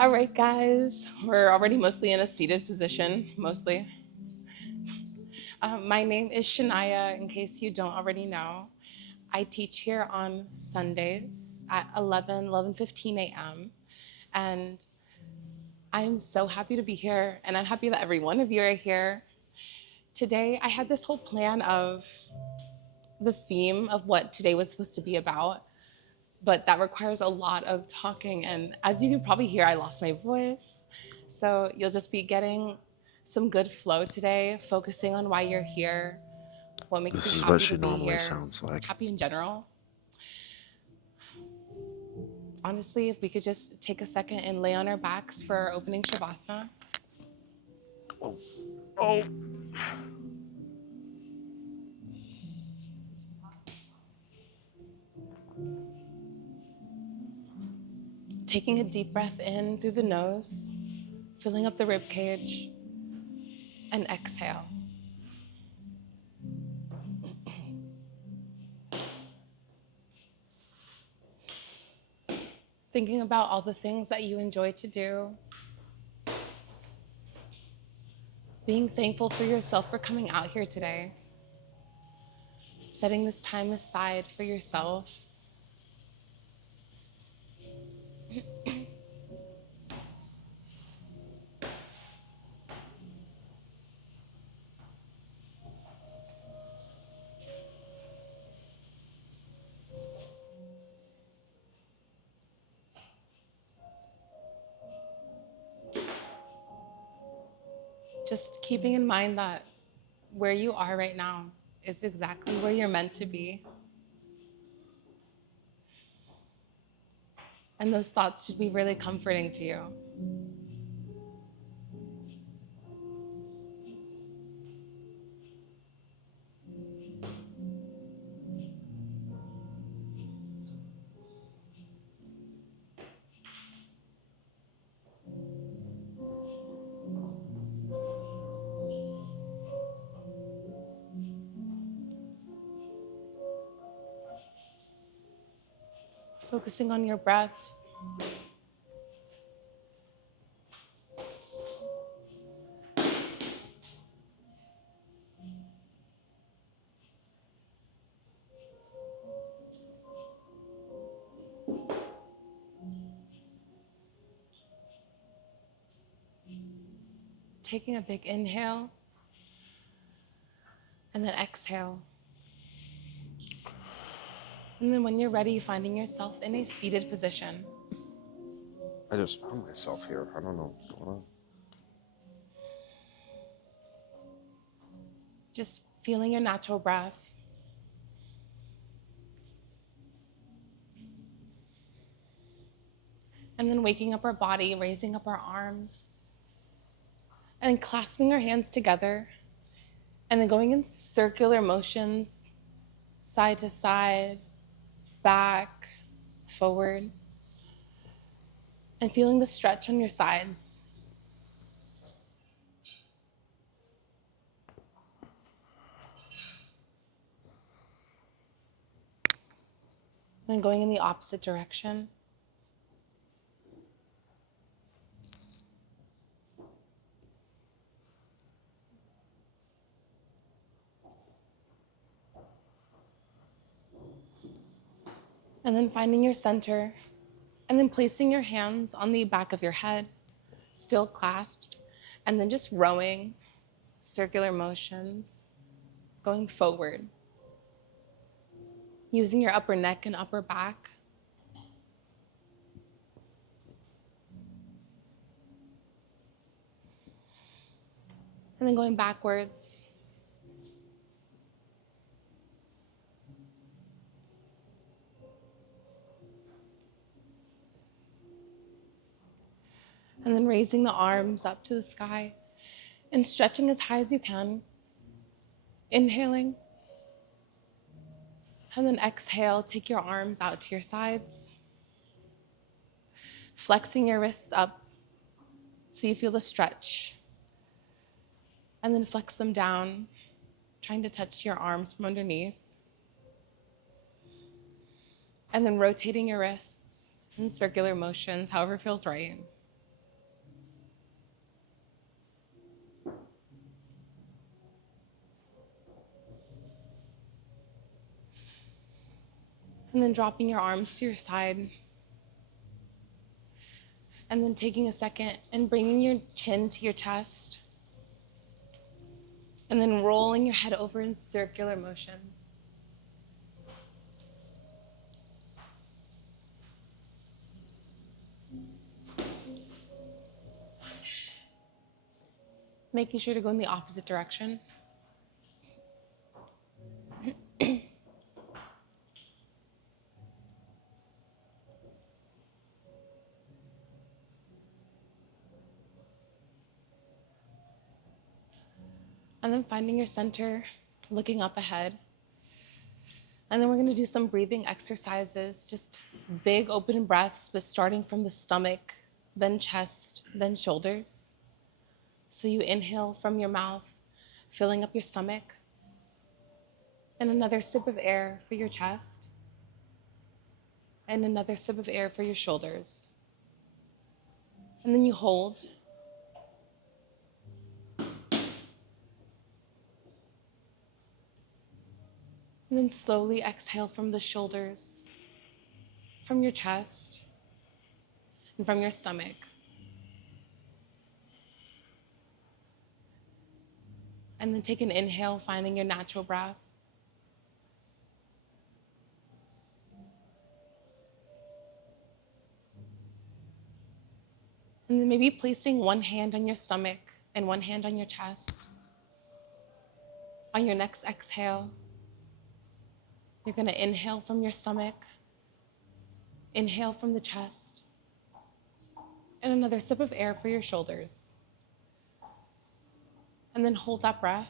All right, guys, we're already mostly in a seated position, mostly. My name is Shania, in case you don't already know. I teach here on Sundays at 11:15 a.m. And I'm so happy to be here, and I'm happy that every one of you are here. Today, I had this whole plan of the theme of what today was supposed to be about, but that requires a lot of talking. And as you can probably hear, I lost my voice. So you'll just be getting some good flow today, focusing on why you're here, what makes This you is what happy she to be normally here, sounds like. happy in general. Honestly, if we could just take a second and lay on our backs for our opening Shavasana. Oh, oh. Taking a deep breath in through the nose, filling up the rib cage, and exhale. Thinking about all the things that you enjoy to do. Being thankful for yourself for coming out here today. Setting this time aside for yourself. Just keeping in mind that where you are right now is exactly where you're meant to be. And those thoughts should be really comforting to you. Focusing on your breath. Taking a big inhale and then exhale. And then when you're ready, finding yourself in a seated position. I just found myself here. I don't know what's going on. Just feeling your natural breath. And then waking up our body, raising up our arms, and clasping our hands together, and then going in circular motions, side to side, back, forward, and feeling the stretch on your sides. And then going in the opposite direction. And then finding your center, and then placing your hands on the back of your head, still clasped, and then just rowing, circular motions, going forward, using your upper neck and upper back. And then going backwards. And then raising the arms up to the sky and stretching as high as you can. Inhaling. And then exhale, take your arms out to your sides. Flexing your wrists up so you feel the stretch. And then flex them down, trying to touch your arms from underneath. And then rotating your wrists in circular motions, however feels right. And then dropping your arms to your side. And then taking a second and bringing your chin to your chest. And then rolling your head over in circular motions. Making sure to go in the opposite direction. And then finding your center, looking up ahead. And then we're gonna do some breathing exercises, just big open breaths, but starting from the stomach, then chest, then shoulders. So you inhale from your mouth, filling up your stomach. And another sip of air for your chest. And another sip of air for your shoulders. And then you hold. And then slowly exhale from the shoulders, from your chest, and from your stomach. And then take an inhale, finding your natural breath. And then maybe placing one hand on your stomach and one hand on your chest. On your next exhale, you're gonna inhale from your stomach, inhale from the chest, and another sip of air for your shoulders. And then hold that breath.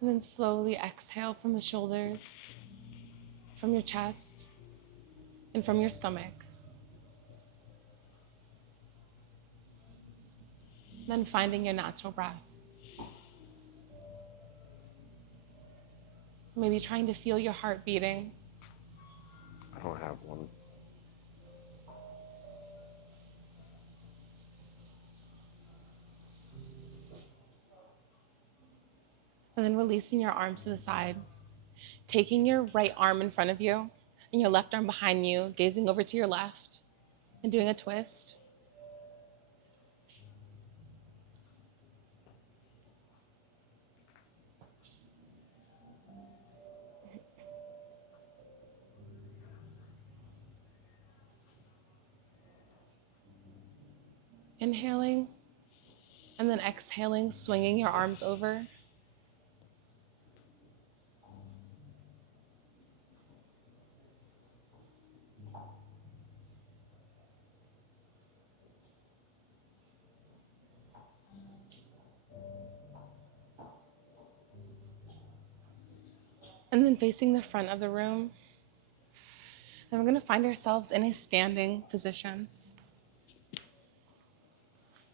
And then slowly exhale from the shoulders, from your chest, and from your stomach. Then finding your natural breath. Maybe trying to feel your heart beating. I don't have one. And then releasing your arms to the side. Taking your right arm in front of you and your left arm behind you, gazing over to your left and doing a twist. Inhaling, and then exhaling, swinging your arms over. And then facing the front of the room. And we're gonna find ourselves in a standing position.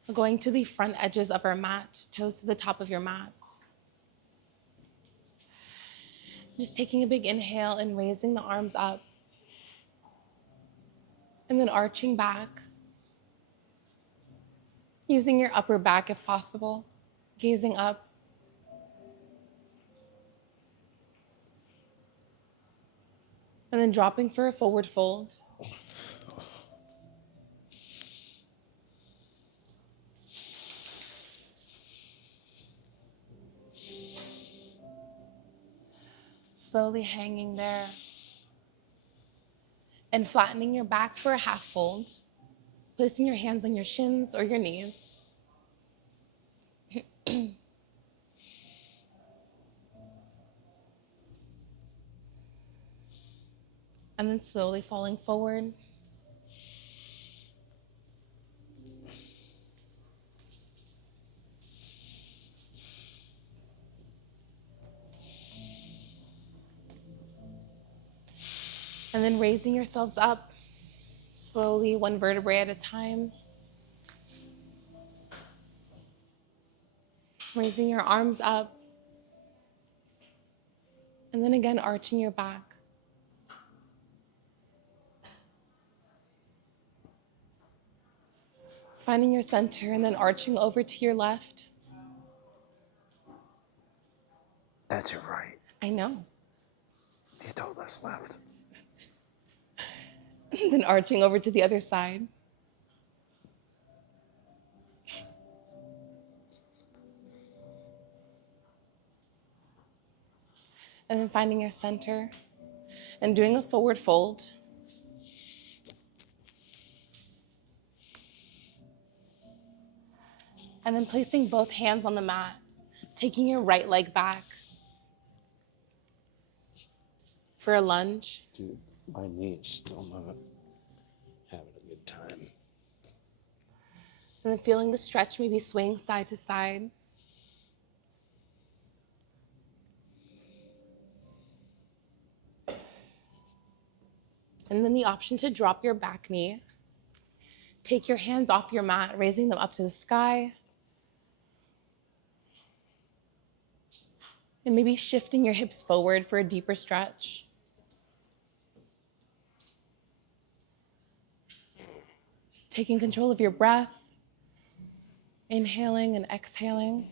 We're going to the front edges of our mat, toes to the top of your mats. Just taking a big inhale and raising the arms up. And then arching back. Using your upper back if possible, gazing up. And then dropping for a forward fold. Slowly hanging there. And flattening your back for a half fold. Placing your hands on your shins or your knees. And then slowly falling forward. And then raising yourselves up, slowly, one vertebrae at a time. Raising your arms up. And then again, arching your back. Finding your center and then arching over to your left. That's your right. I know. You told us left. Then arching over to the other side. And then finding your center and doing a forward fold. And then placing both hands on the mat, taking your right leg back for a lunge. Dude, my knee is still not having a good time. And then feeling the stretch, maybe swing side to side. And then the option to drop your back knee. Take your hands off your mat, raising them up to the sky. And maybe shifting your hips forward for a deeper stretch. Taking control of your breath. Inhaling and exhaling.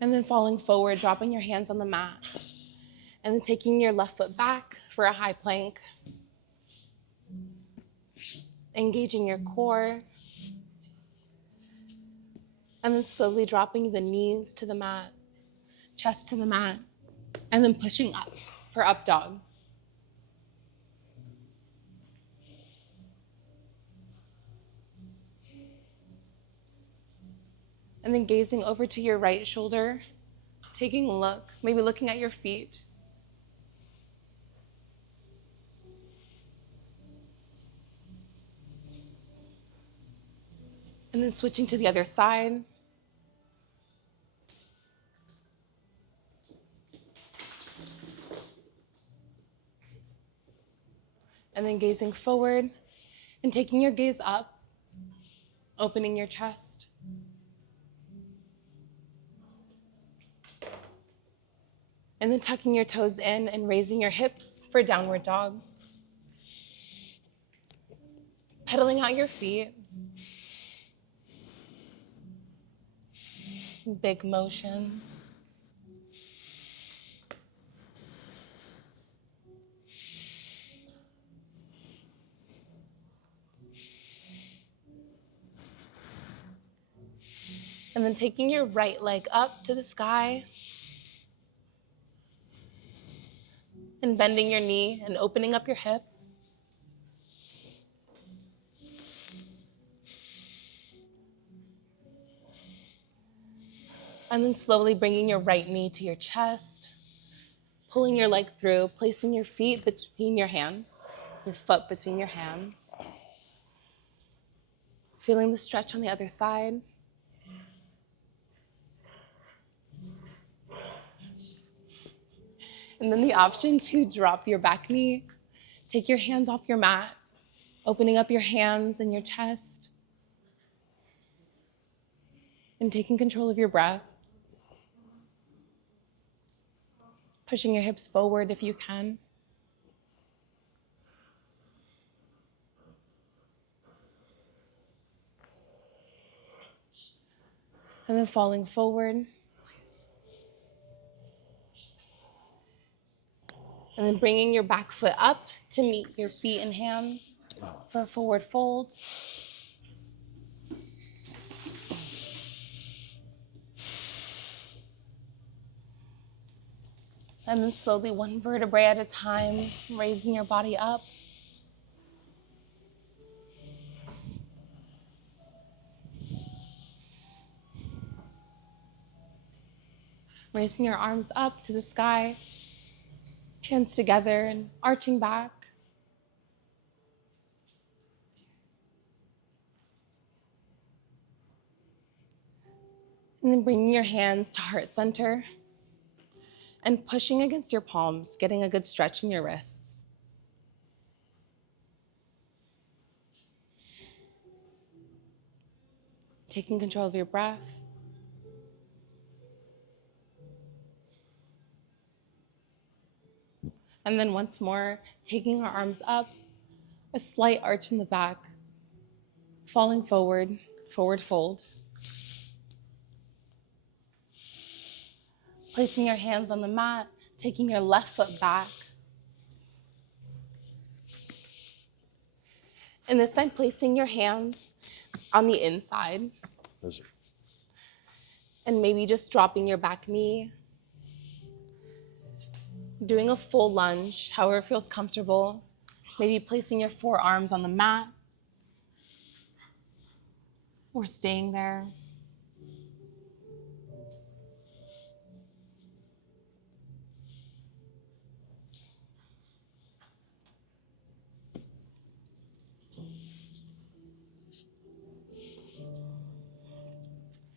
And then falling forward, dropping your hands on the mat. And then taking your left foot back for a high plank. Engaging your core. And then slowly dropping the knees to the mat, chest to the mat, and then pushing up for up dog. And then gazing over to your right shoulder, taking a look, maybe looking at your feet. And then switching to the other side. And then gazing forward and taking your gaze up, opening your chest. And then tucking your toes in and raising your hips for downward dog. Pedaling out your feet. Big motions. And then taking your right leg up to the sky. And bending your knee and opening up your hip. And then slowly bringing your right knee to your chest, pulling your leg through, placing your feet between your hands, your foot between your hands. Feeling the stretch on the other side. And then the option to drop your back knee, take your hands off your mat, opening up your hands and your chest, and taking control of your breath. Pushing your hips forward if you can. And then falling forward. And then bringing your back foot up to meet your feet and hands for a forward fold. And then slowly, one vertebrae at a time, raising your body up. Raising your arms up to the sky, hands together and arching back. And then bringing your hands to heart center and pushing against your palms, getting a good stretch in your wrists. Taking control of your breath. And then once more, taking our arms up, a slight arch in the back, falling forward, forward fold. Placing your hands on the mat, taking your left foot back. And this time, placing your hands on the inside. Yes, sir. And maybe just dropping your back knee. Doing a full lunge, however feels comfortable. Maybe placing your forearms on the mat. Or staying there.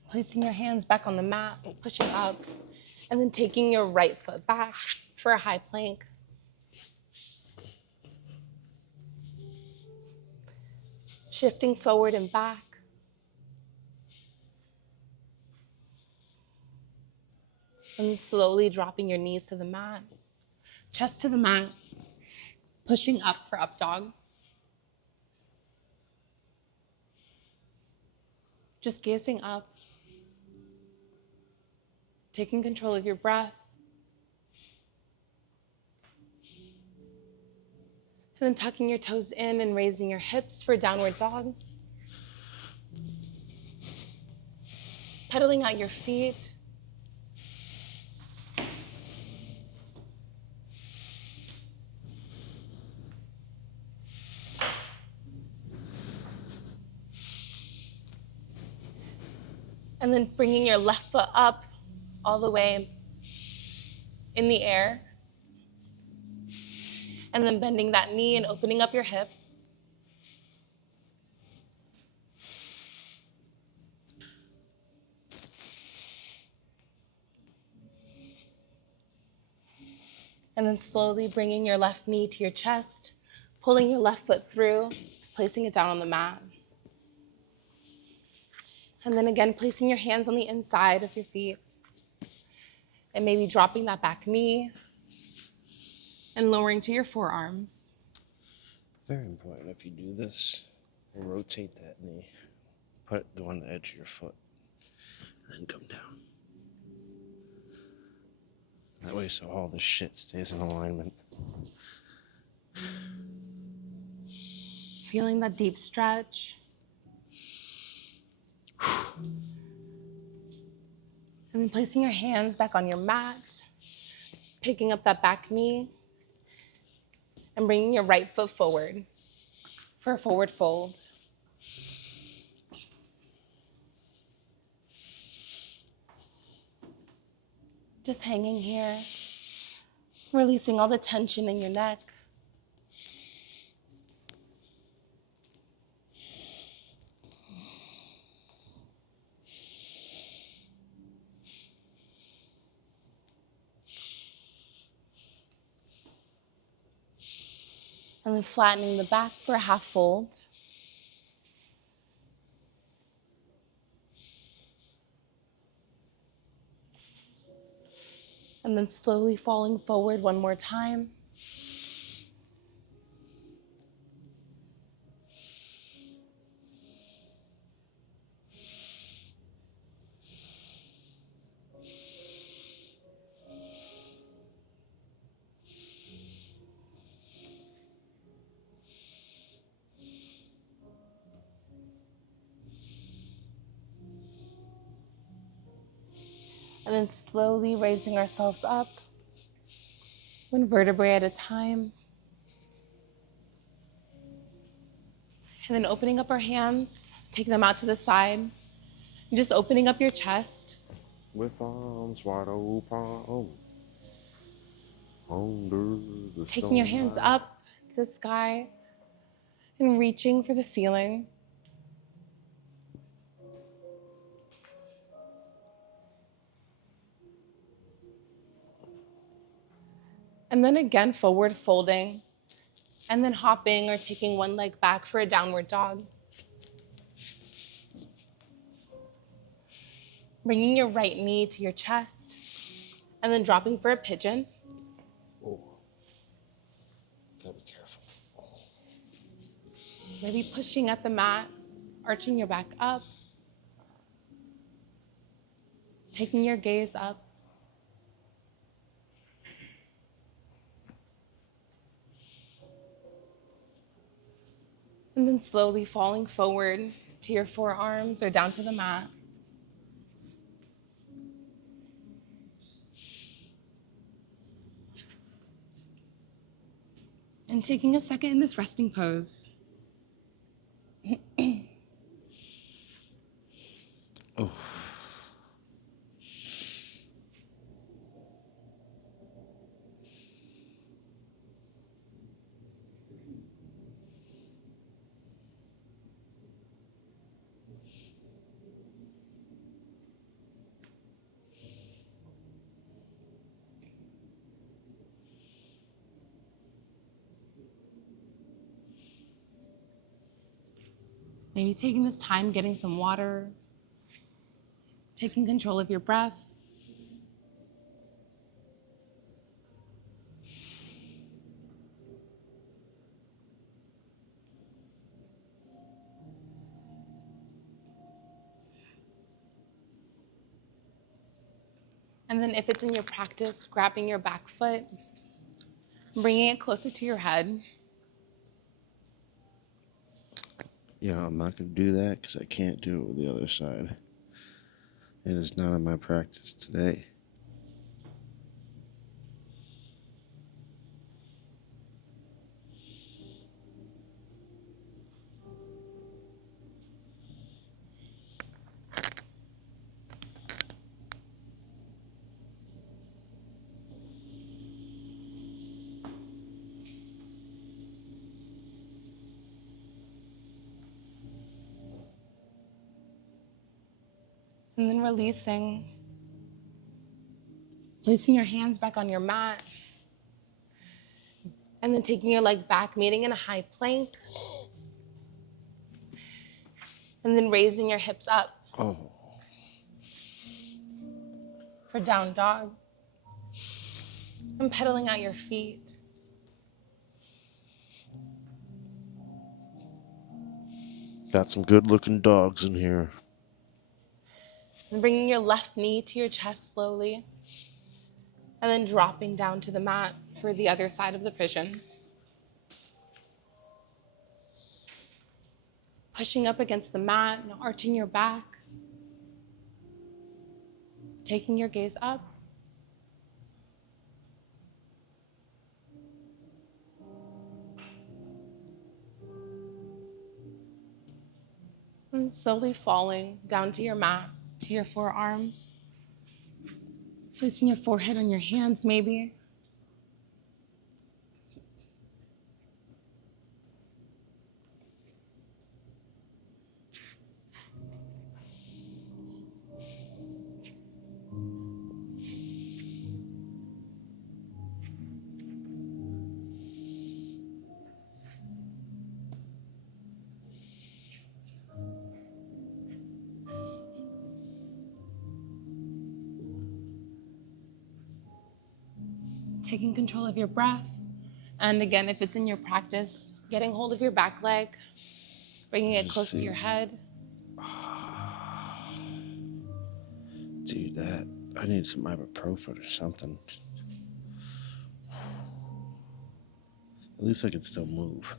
Placing your hands back on the mat, pushing up, and then taking your right foot back for a high plank. Shifting forward and back. And slowly dropping your knees to the mat, chest to the mat, pushing up for up dog. Just gazing up, taking control of your breath. And then tucking your toes in and raising your hips for downward dog. Pedaling out your feet. And then bringing your left foot up all the way in the air. And then bending that knee and opening up your hip. And then slowly bringing your left knee to your chest, pulling your left foot through, placing it down on the mat. And then again, placing your hands on the inside of your feet. And maybe dropping that back knee and lowering to your forearms. Very important. If you do this, rotate that knee. Go on the edge of your foot. And then come down. That way so all the shit stays in alignment. Feeling that deep stretch. And then placing your hands back on your mat, picking up that back knee, and bringing your right foot forward for a forward fold. Just hanging here, releasing all the tension in your neck. And then flattening the back for a half fold. And then slowly falling forward one more time. And then slowly raising ourselves up, one vertebrae at a time. And then opening up our hands, taking them out to the side, and just opening up your chest. With arms wide open, under the Taking your hands sunlight. up to the sky and reaching for the ceiling. And then again, forward folding, and then hopping or taking one leg back for a downward dog. Bringing your right knee to your chest, and then dropping for a pigeon. Oh, gotta be careful. Maybe pushing at the mat, arching your back up, taking your gaze up. And then slowly falling forward to your forearms or down to the mat. And taking a second in this resting pose. Oh. Maybe taking this time, getting some water, taking control of your breath. And then if it's in your practice, grabbing your back foot, bringing it closer to your head. Yeah, I'm not going to do that because I can't do it with the other side. It is not in my practice today. And then releasing. Placing your hands back on your mat. And then taking your leg back, meeting in a high plank. And then raising your hips up. Oh. For down dog. And pedaling out your feet. Got some good looking dogs in here. And bringing your left knee to your chest slowly. And then dropping down to the mat for the other side of the pigeon. Pushing up against the mat and arching your back. Taking your gaze up. And slowly falling down to your mat, to your forearms. Placing your forehead on your hands, maybe. Taking control of your breath. And again, if it's in your practice, getting hold of your back leg, bringing it close to your head. Dude, I need some ibuprofen or something. At least I could still move.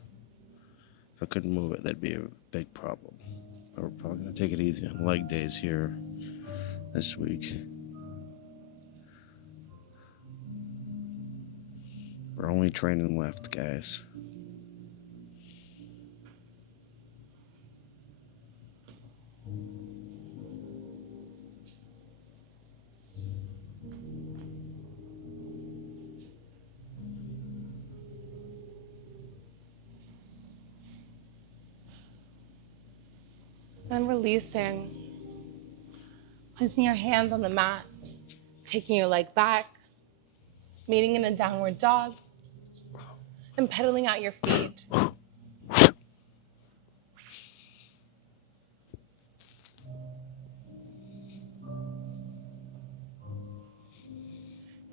If I couldn't move it, that'd be a big problem. But we're probably going to take it easy on leg days here this week. We're only training left, guys. And releasing. Placing your hands on the mat. Taking your leg back. Meeting in a downward dog. And pedaling out your feet.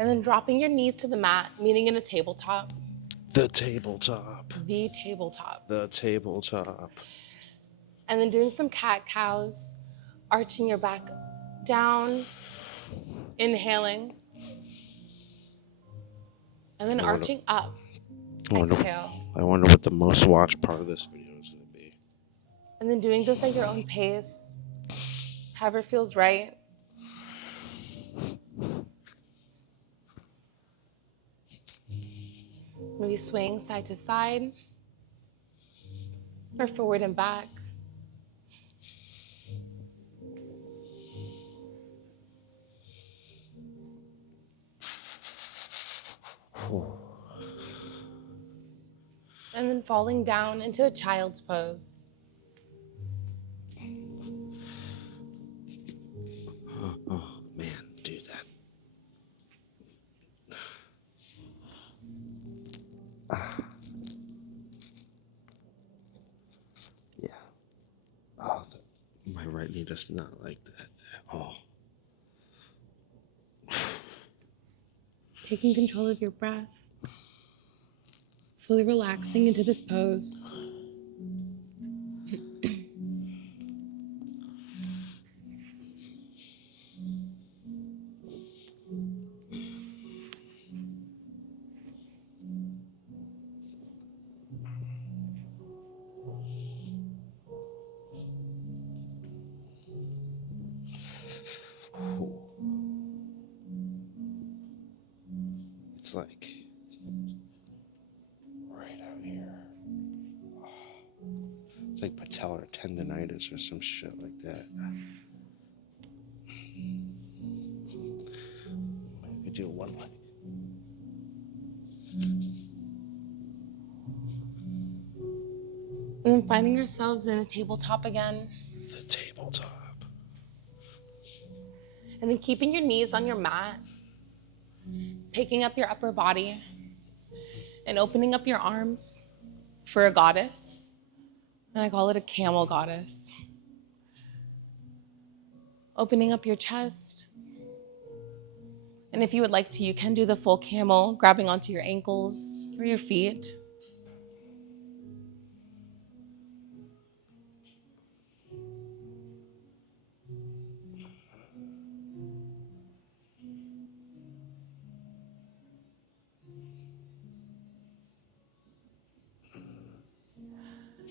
And then dropping your knees to the mat, meeting in a tabletop. The tabletop. The tabletop. The tabletop. And then doing some cat-cows, arching your back down, inhaling, and then arching up. Exhale. I wonder what the most watched part of this video is going to be. And then doing this at your own pace, however feels right. Maybe swaying side to side or forward and back. And then falling down into a child's pose. Oh man, do that. Yeah. Oh, my right knee does not like that at all. Taking control of your breath. Fully relaxing into this pose. Oh. It's like right out here. It's like patellar tendonitis or some shit like that. I could do one leg. And then finding ourselves in a tabletop again. The tabletop. And then keeping your knees on your mat. Picking up your upper body. And opening up your arms for a goddess. And I call it a camel goddess. Opening up your chest. And if you would like to, you can do the full camel, grabbing onto your ankles or your feet.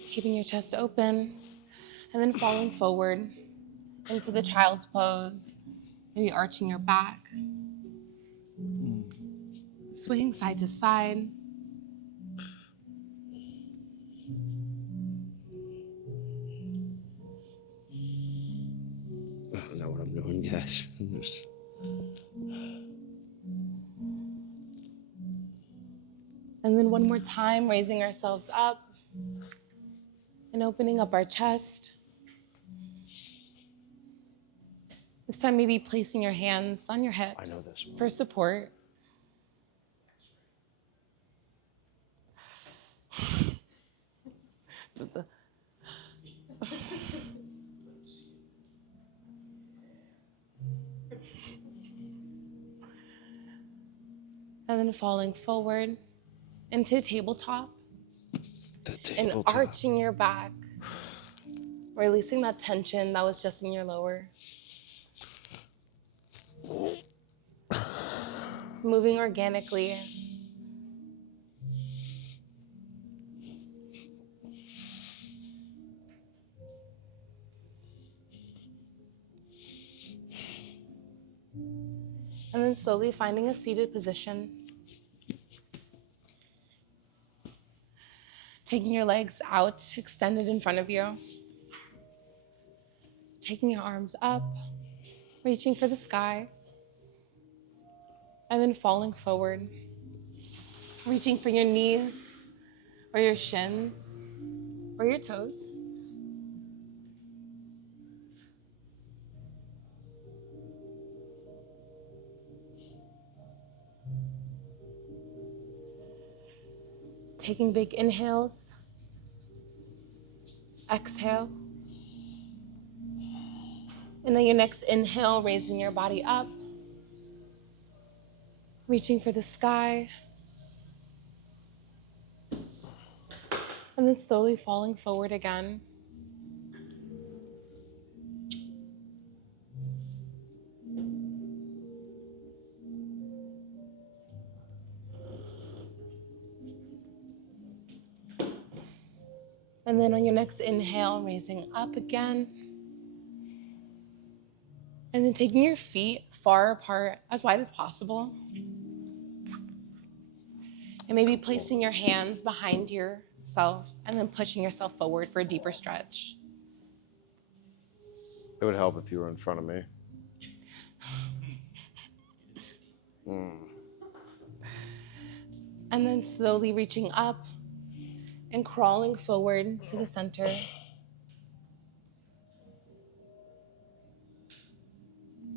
Keeping your chest open, and then falling forward into the child's pose, maybe arching your back, swaying side to side. I don't know what I'm doing, guys. And then one more time, raising ourselves up and opening up our chest. This time, maybe placing your hands on your hips for support. And then falling forward into tabletop. And arching your back, releasing that tension that was just in your lower. Moving organically. And then slowly finding a seated position. Taking your legs out, extended in front of you. Taking your arms up, reaching for the sky. And then falling forward. Reaching for your knees, or your shins, or your toes. Taking big inhales. Exhale. And then your next inhale, raising your body up. Reaching for the sky. And then slowly falling forward again. And then on your next inhale, raising up again. And then taking your feet far apart, as wide as possible. And maybe placing your hands behind yourself and then pushing yourself forward for a deeper stretch. It would help if you were in front of me. And then slowly reaching up and crawling forward to the center.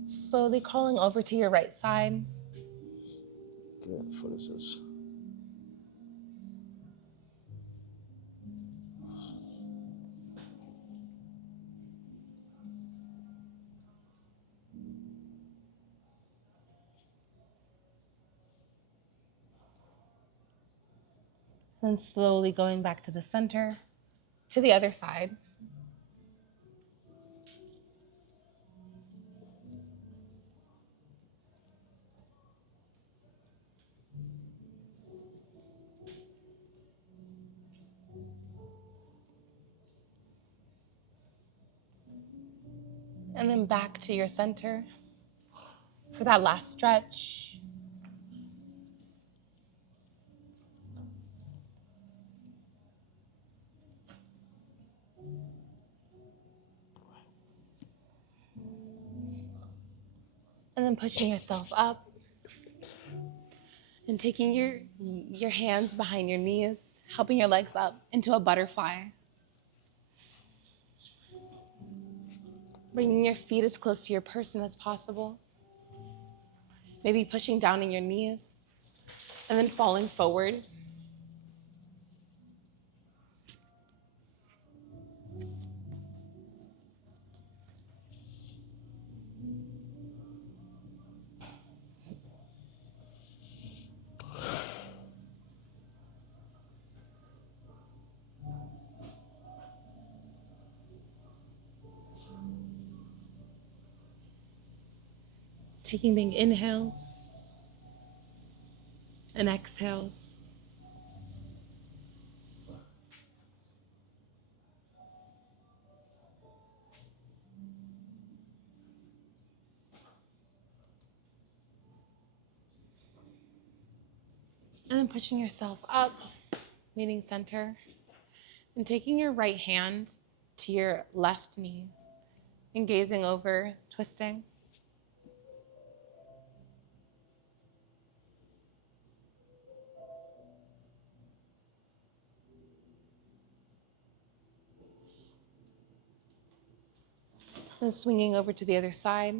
Slowly crawling over to your right side. What foot is this? Then slowly going back to the center, to the other side. And then back to your center for that last stretch. And then pushing yourself up and taking your hands behind your knees, helping your legs up into a butterfly. Bringing your feet as close to your person as possible. Maybe pushing down on your knees and then falling forward. Taking big inhales and exhales. And then pushing yourself up, meeting center, and taking your right hand to your left knee and gazing over, twisting. Then swinging over to the other side.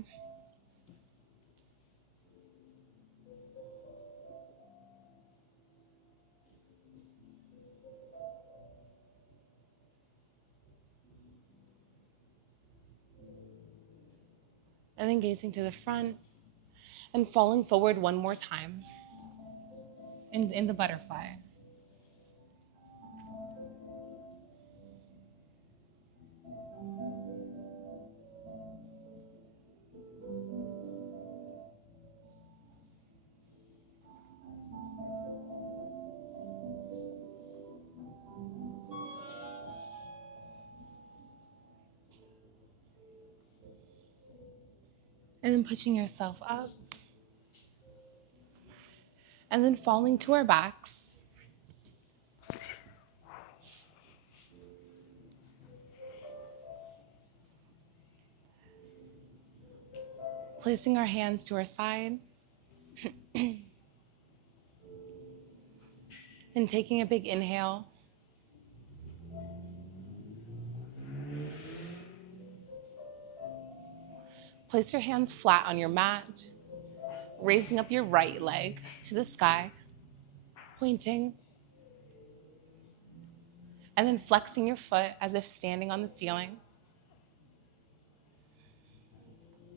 And then gazing to the front and falling forward one more time in the butterfly. And then pushing yourself up. And then falling to our backs. Placing our hands to our side. And taking a big inhale. Place your hands flat on your mat, raising up your right leg to the sky, pointing, and then flexing your foot as if standing on the ceiling.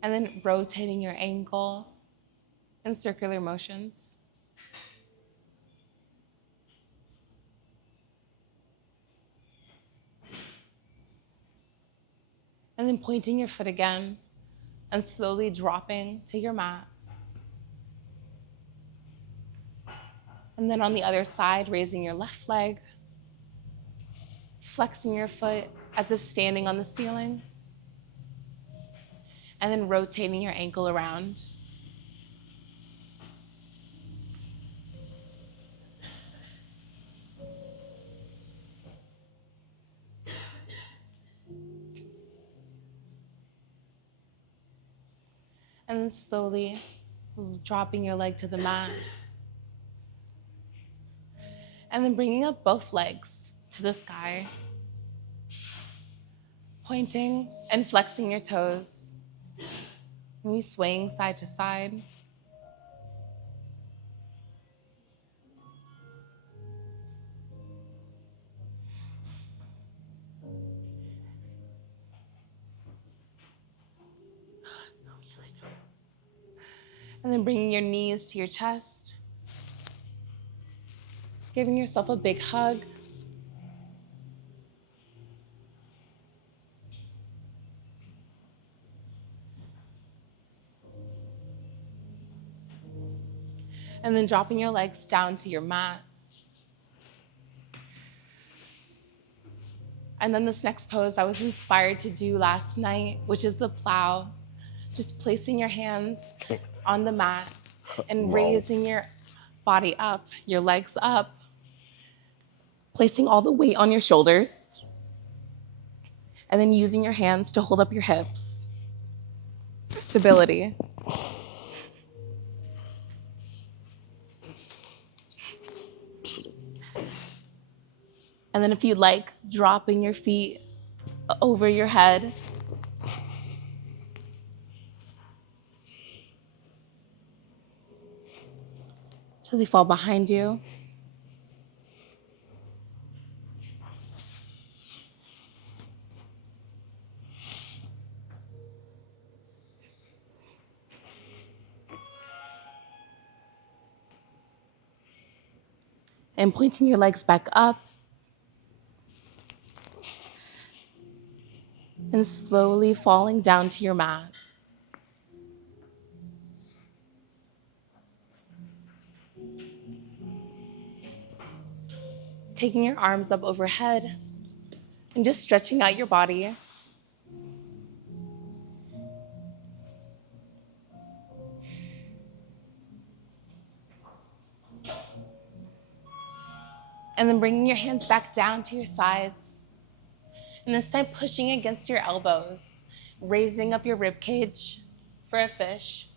And then rotating your ankle in circular motions. And then pointing your foot again and slowly dropping to your mat. And then on the other side, raising your left leg, flexing your foot as if standing on the ceiling, and then rotating your ankle around. And then slowly dropping your leg to the mat. And then bringing up both legs to the sky, pointing and flexing your toes, and you swaying side to side. And then bringing your knees to your chest, giving yourself a big hug. And then dropping your legs down to your mat. And then this next pose I was inspired to do last night, which is the plow. Just placing your hands on the mat and raising your body up, your legs up, placing all the weight on your shoulders, and then using your hands to hold up your hips. Stability. And then if you like, dropping your feet over your head. So they fall behind you. And pointing your legs back up. And slowly falling down to your mat. Taking your arms up overhead and just stretching out your body. And then bringing your hands back down to your sides. And this time pushing against your elbows, raising up your rib cage for a fish.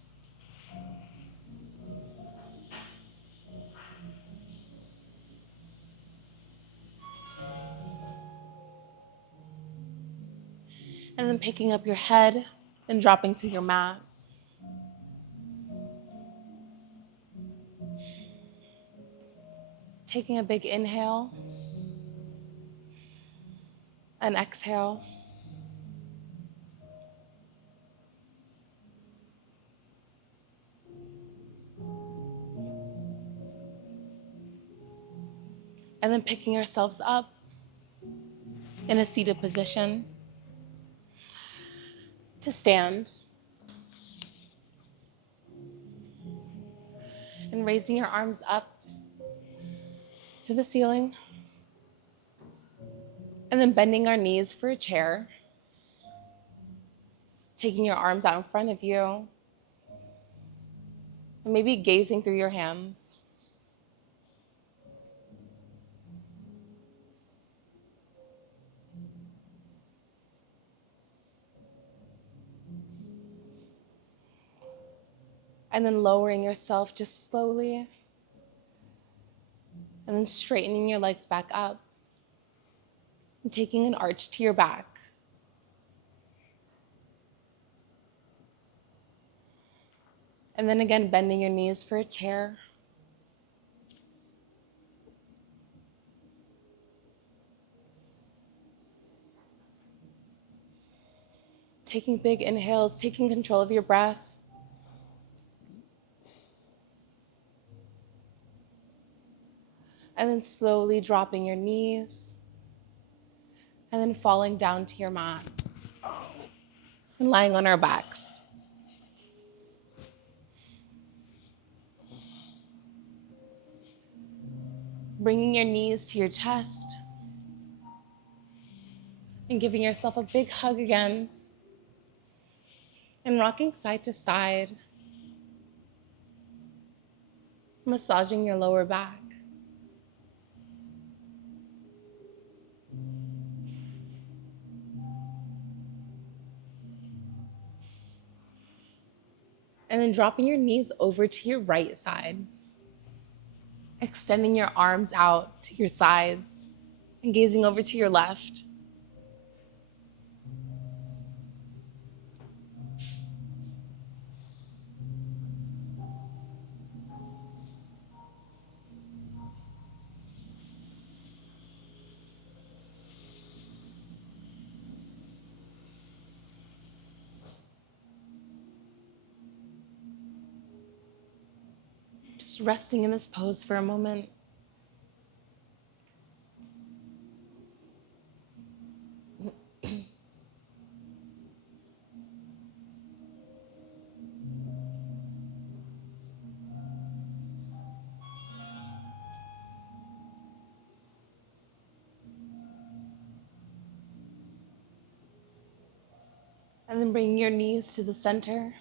And then picking up your head and dropping to your mat. Taking a big inhale and exhale. And then picking ourselves up in a seated position to stand. And raising your arms up to the ceiling. And then bending our knees for a chair. Taking your arms out in front of you. And maybe gazing through your hands. And then lowering yourself just slowly. And then straightening your legs back up. And taking an arch to your back. And then again, bending your knees for a chair. Taking big inhales, taking control of your breath. And then slowly dropping your knees. And then falling down to your mat. And lying on our backs. Bringing your knees to your chest. and giving yourself a big hug again, and rocking side to side, massaging your lower back. And then dropping your knees over to your right side, extending your arms out to your sides and gazing over to your left. Just resting in this pose for a moment. And then bringing your knees to the center,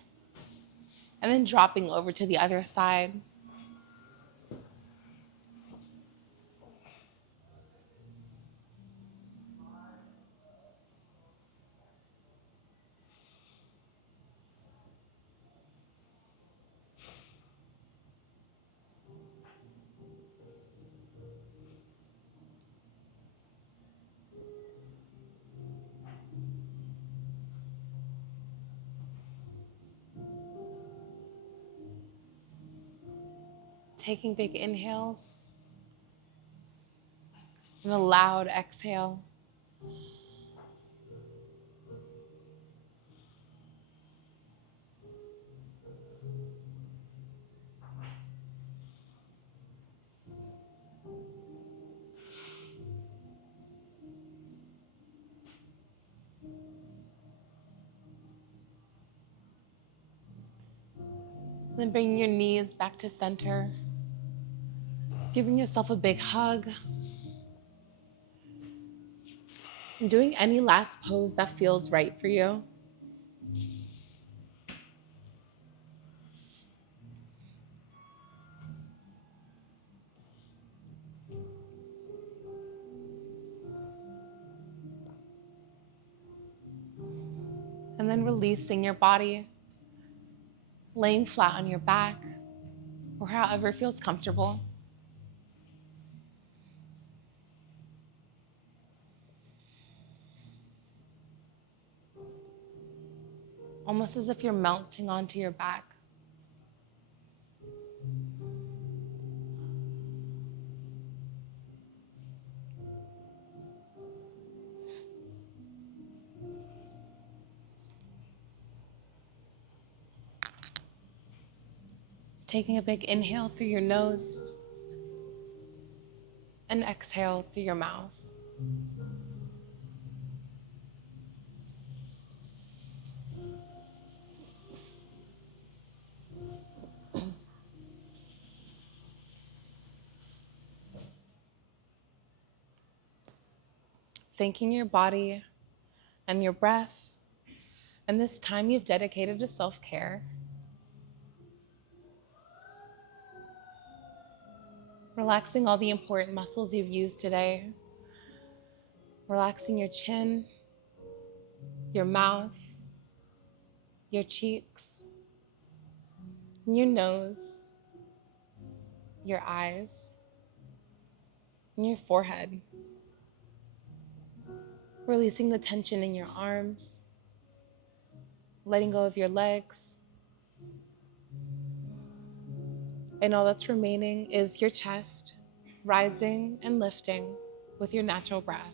and then dropping over to the other side. Taking big inhales and a loud exhale. Then bringing your knees back to center, giving yourself a big hug, and doing any last pose that feels right for you. And then releasing your body, laying flat on your back, or however feels comfortable. Almost as if you're melting onto your back. Taking a big inhale through your nose and exhale through your mouth. Thanking your body and your breath and this time you've dedicated to self-care. Relaxing all the important muscles you've used today. Relaxing your chin, your mouth, your cheeks, your nose, your eyes, and your forehead. Releasing the tension in your arms, letting go of your legs. And all that's remaining is your chest, rising and lifting with your natural breath.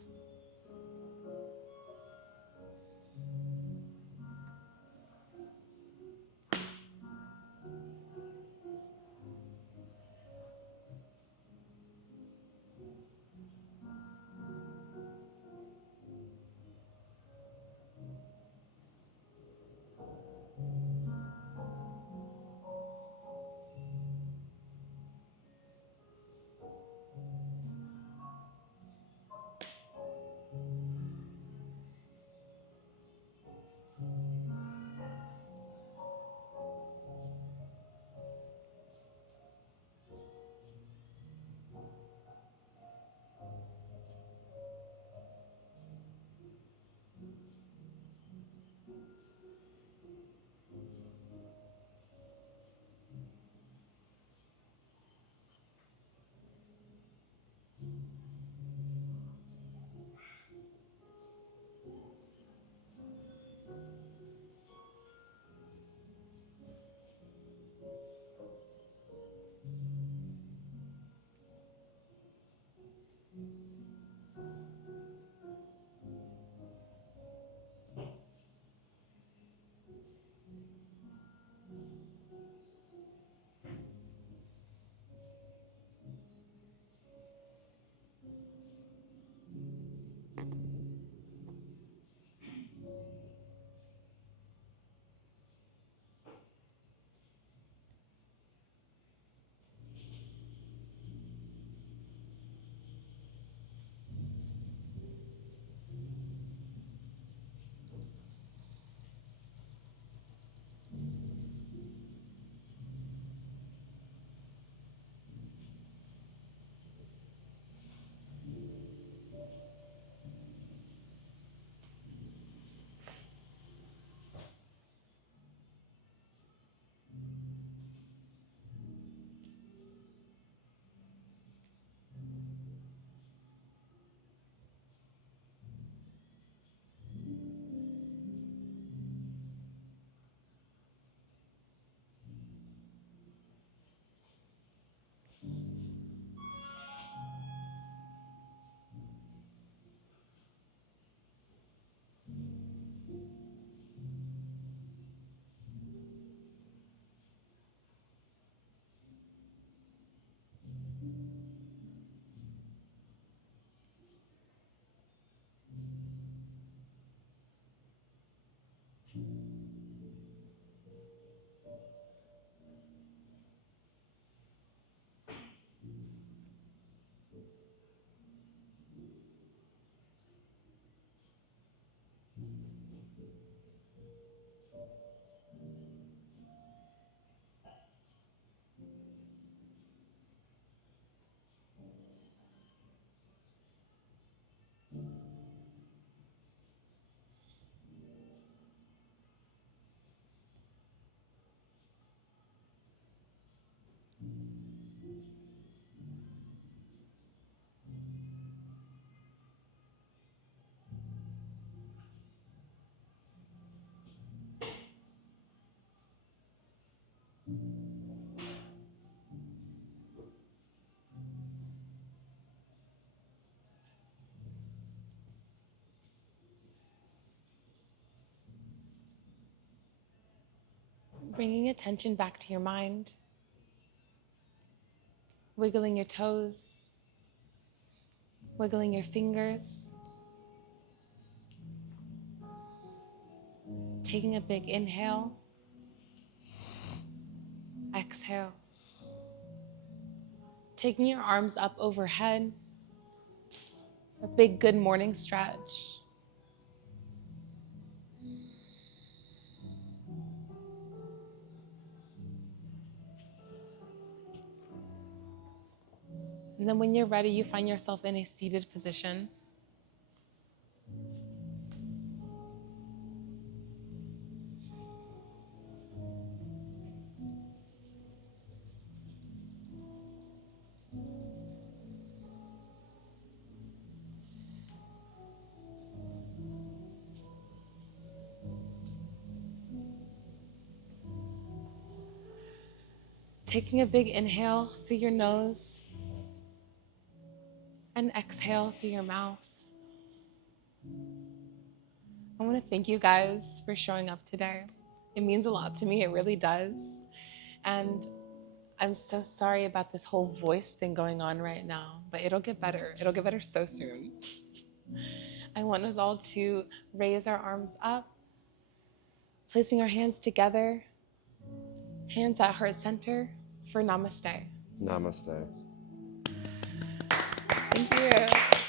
Bringing attention back to your mind. Wiggling your toes. Wiggling your fingers. Taking a big inhale. Exhale. Taking your arms up overhead. A big good morning stretch. And then when you're ready, you find yourself in a seated position. Taking a big inhale through your nose and exhale through your mouth. I want to thank you guys for showing up today. It means a lot to me, it really does. And I'm so sorry about this whole voice thing going on right now, but it'll get better. It'll get better so soon. I want us all to raise our arms up, placing our hands together, hands at heart center for namaste. Namaste. Thank you.